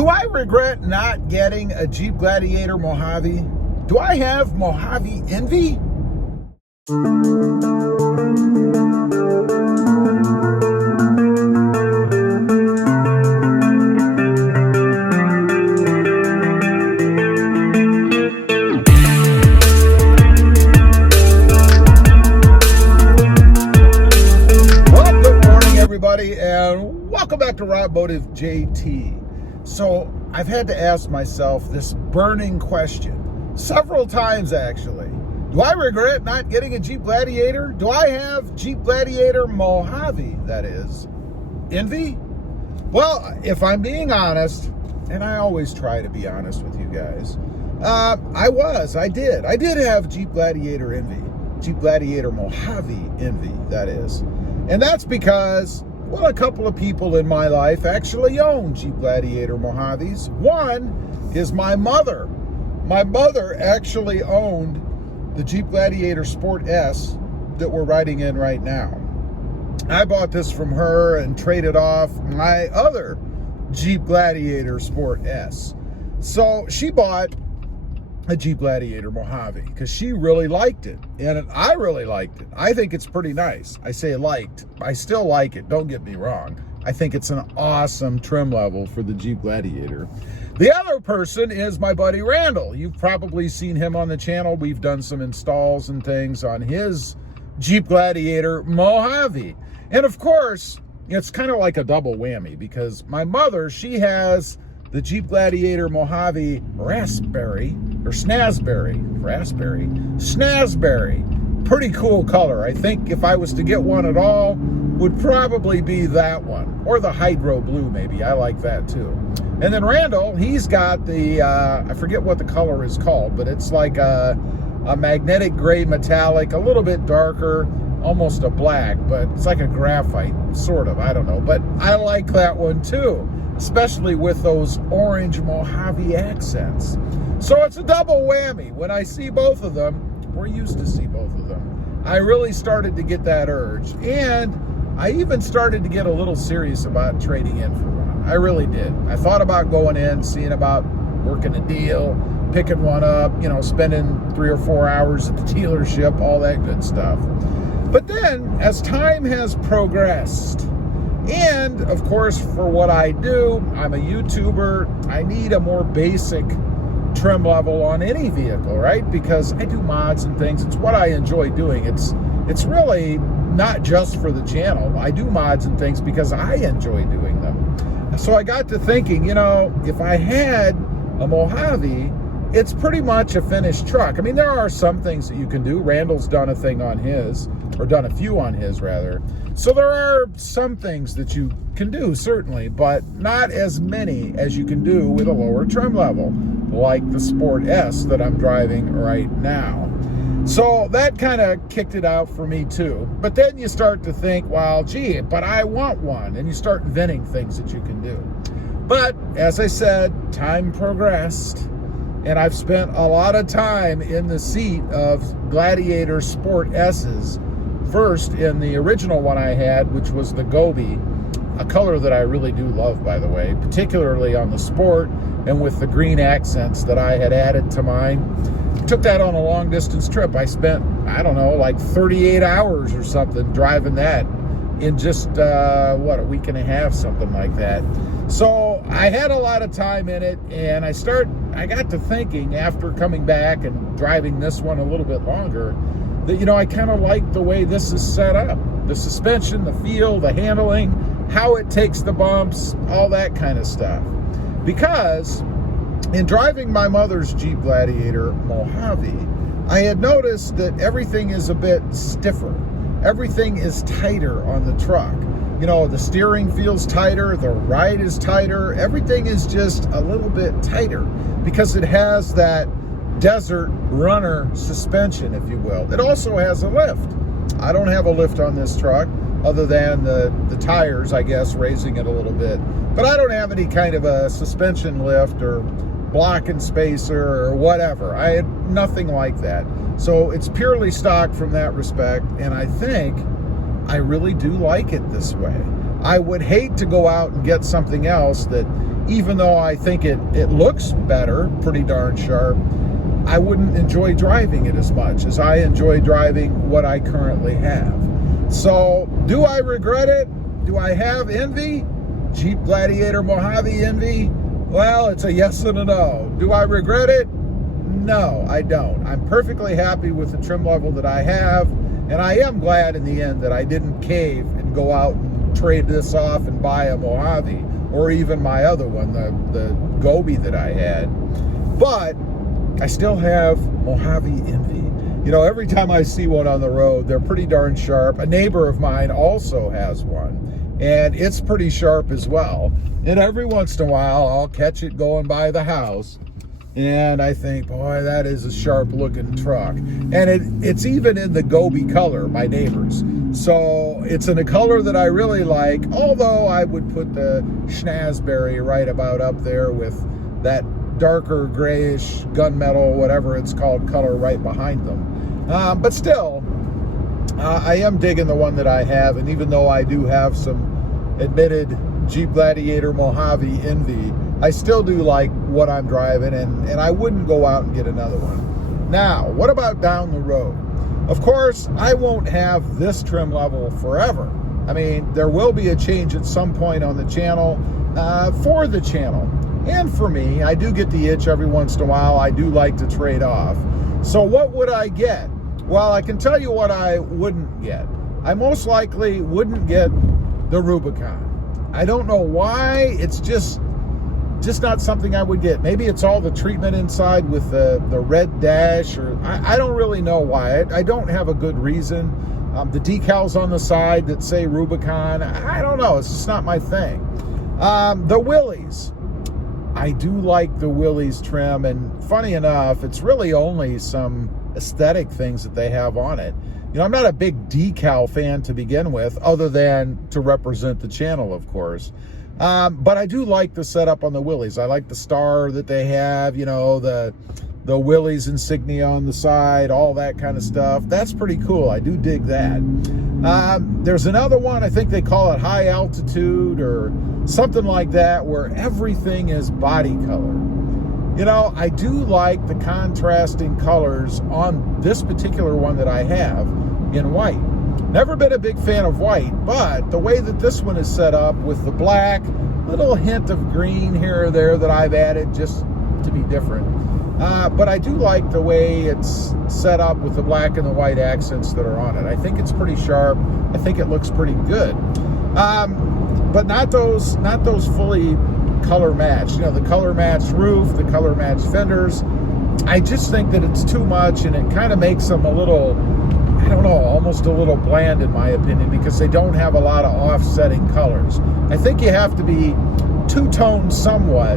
Do I regret not getting a Jeep Gladiator Mojave? Do I have Mojave envy? Well, good morning, everybody, and welcome back to Automotive JT. So I've had to ask myself this burning question several times, actually. Do I regret not getting a Jeep Gladiator? Do I have Jeep Gladiator Mojave, that is, envy? Well, if I'm being honest, and I always try to be honest with you guys, I did have Jeep Gladiator envy. Jeep Gladiator Mojave envy, that is. And that's because, well, a couple of people in my life actually own Jeep Gladiator Mojaves. One is my mother. My mother actually owned the Jeep Gladiator Sport S that we're riding in right now. I bought this from her and traded off my other Jeep Gladiator Sport S. So she bought a Jeep Gladiator Mojave because she really liked it, and I really liked it. I think it's pretty nice. I say liked. I still like it, don't get me wrong. I think it's an awesome trim level for the Jeep Gladiator. The other person is my buddy Randall. You've probably seen him on the channel. We've done some installs and things on his Jeep Gladiator Mojave. And of course, it's kind of like a double whammy because my mother, she has the Jeep Gladiator Mojave Raspberry, or Snazberry, Snazberry. Pretty cool color. I think if I was to get one at all, would probably be that one. Or the Hydro Blue, maybe. I like that too. And then Randall, he's got the, I forget what the color is called, but it's like a magnetic gray metallic, a little bit darker, almost a black, but it's like a graphite, sort of, I don't know. But I like that one too, especially with those orange Mojave accents. So it's a double whammy. When I see both of them, we're used to see both of them, I really started to get that urge. And I even started to get a little serious about trading in for one. I really did. I thought about going in, seeing about working a deal, picking one up, you know, spending 3 or 4 hours at the dealership, all that good stuff. But then, as time has progressed, and of course, for what I do, I'm a YouTuber, I need a more basic trim level on any vehicle, right? Because I do mods and things. It's what I enjoy doing. It's really not just for the channel. I do mods and things because I enjoy doing them. So I got to thinking, you know, if I had a Mojave, it's pretty much a finished truck. I mean, there are some things that you can do. Randall's done a thing on his, or done a few on his, rather. So there are some things that you can do, certainly, but not as many as you can do with a lower trim level, like the Sport S that I'm driving right now. So that kind of kicked it out for me too. But then you start to think, well, gee, but I want one. And you start inventing things that you can do. But as I said, time progressed. And I've spent a lot of time in the seat of Gladiator Sport S's. First, in the original one I had, which was the Gobi, a color that I really do love, by the way, particularly on the Sport and with the green accents that I had added to mine. Took that on a long distance trip. I spent, I don't know, like 38 hours or something driving that in just, a week and a half, something like that. So I had a lot of time in it, and I got to thinking after coming back and driving this one a little bit longer that, you know, I kind of like the way this is set up. The suspension, the feel, the handling, how it takes the bumps, all that kind of stuff. Because in driving my mother's Jeep Gladiator Mojave, I had noticed that everything is a bit stiffer. Everything is tighter on the truck. You know, the steering feels tighter, the ride is tighter, everything is just a little bit tighter because it has that desert runner suspension, if you will. It also has a lift. I don't have a lift on this truck other than the tires, I guess, raising it a little bit. But I don't have any kind of a suspension lift or block and spacer or whatever. I had nothing like that. So it's purely stock from that respect, and I think I really do like it this way. I would hate to go out and get something else that even though I think it looks better, pretty darn sharp, I wouldn't enjoy driving it as much as I enjoy driving what I currently have. So, do I regret it? Do I have envy? Jeep Gladiator Mojave envy? Well, it's a yes and a no. Do I regret it? No, I don't. I'm perfectly happy with the trim level that I have, and I am glad in the end that I didn't cave and go out and trade this off and buy a Mojave, or even my other one, the Gobi that I had. But I still have Mojave envy. You know, every time I see one on the road, they're pretty darn sharp. A neighbor of mine also has one, and it's pretty sharp as well. And every once in a while, I'll catch it going by the house, and I think, boy, that is a sharp-looking truck. And it's even in the Gobi color, my neighbor's. So it's in a color that I really like, although I would put the Schnazberry right about up there with that darker grayish gunmetal, whatever it's called, color right behind them. But still, I am digging the one that I have, and even though I do have some admitted Jeep Gladiator Mojave envy, I still do like what I'm driving, and I wouldn't go out and get another one. Now, what about down the road? Of course, I won't have this trim level forever. I mean, there will be a change at some point on the channel, for the channel. And for me, I do get the itch every once in a while. I do like to trade off. So what would I get? Well, I can tell you what I wouldn't get. I most likely wouldn't get the Rubicon. I don't know why. It's just not something I would get. Maybe it's all the treatment inside with the red dash, or I don't really know why. I don't have a good reason. The decals on the side that say Rubicon, I don't know. It's just not my thing. The Willys. I do like the Willys trim, and funny enough, it's really only some aesthetic things that they have on it. You know, I'm not a big decal fan to begin with, other than to represent the channel, of course. But I do like the setup on the Willys. I like the star that they have, you know, the Willys insignia on the side, all that kind of stuff. That's pretty cool. I do dig that. There's another one, I think they call it high altitude or something like that, where everything is body color. You know, I do like the contrasting colors on this particular one that I have in white. Never been a big fan of white, but the way that this one is set up with the black, little hint of green here or there that I've added just to be different. But I do like the way it's set up with the black and the white accents that are on it. I think it's pretty sharp. I think it looks pretty good. But not those fully color matched. You know, the color matched roof, the color matched fenders. I just think that it's too much, and it kind of makes them a little, I don't know, almost a little bland in my opinion, because they don't have a lot of offsetting colors. I think you have to be two-toned somewhat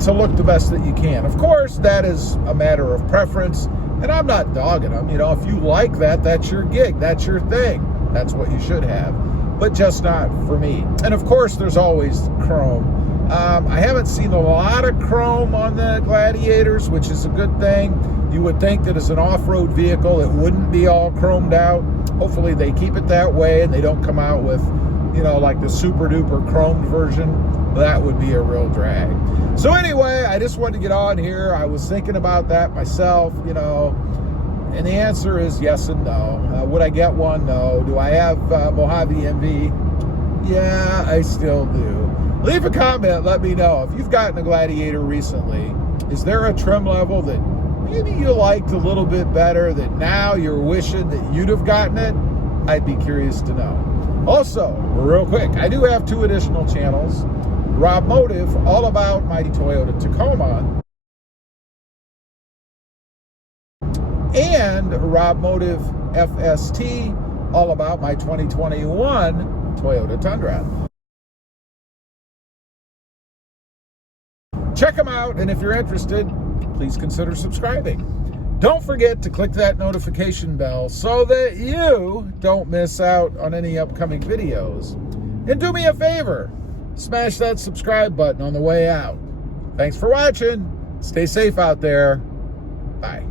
to look the best that you can. Of course, that is a matter of preference, and I'm not dogging them. You know, if you like that, that's your gig, that's your thing. That's what you should have, but just not for me. And of course, there's always chrome. I haven't seen a lot of chrome on the Gladiators, which is a good thing. You would think that as an off-road vehicle, it wouldn't be all chromed out. Hopefully they keep it that way and they don't come out with, you know, like the super-duper chromed version. That would be a real drag. So anyway, I just wanted to get on here. I was thinking about that myself, you know, and the answer is yes and no. Would I get one? No. Do I have Mojave envy? Yeah, I still do. Leave a comment, let me know. If you've gotten a Gladiator recently, is there a trim level that maybe you liked a little bit better, that now you're wishing that you'd have gotten it? I'd be curious to know. Also, real quick, I do have 2 additional channels. Rob Motive, all about my Toyota Tacoma, and Rob Motive FST, all about my 2021 Toyota Tundra. Check them out, and if you're interested, please consider subscribing. Don't forget to click that notification bell so that you don't miss out on any upcoming videos. And do me a favor, smash that subscribe button on the way out. Thanks for watching. Stay safe out there. Bye.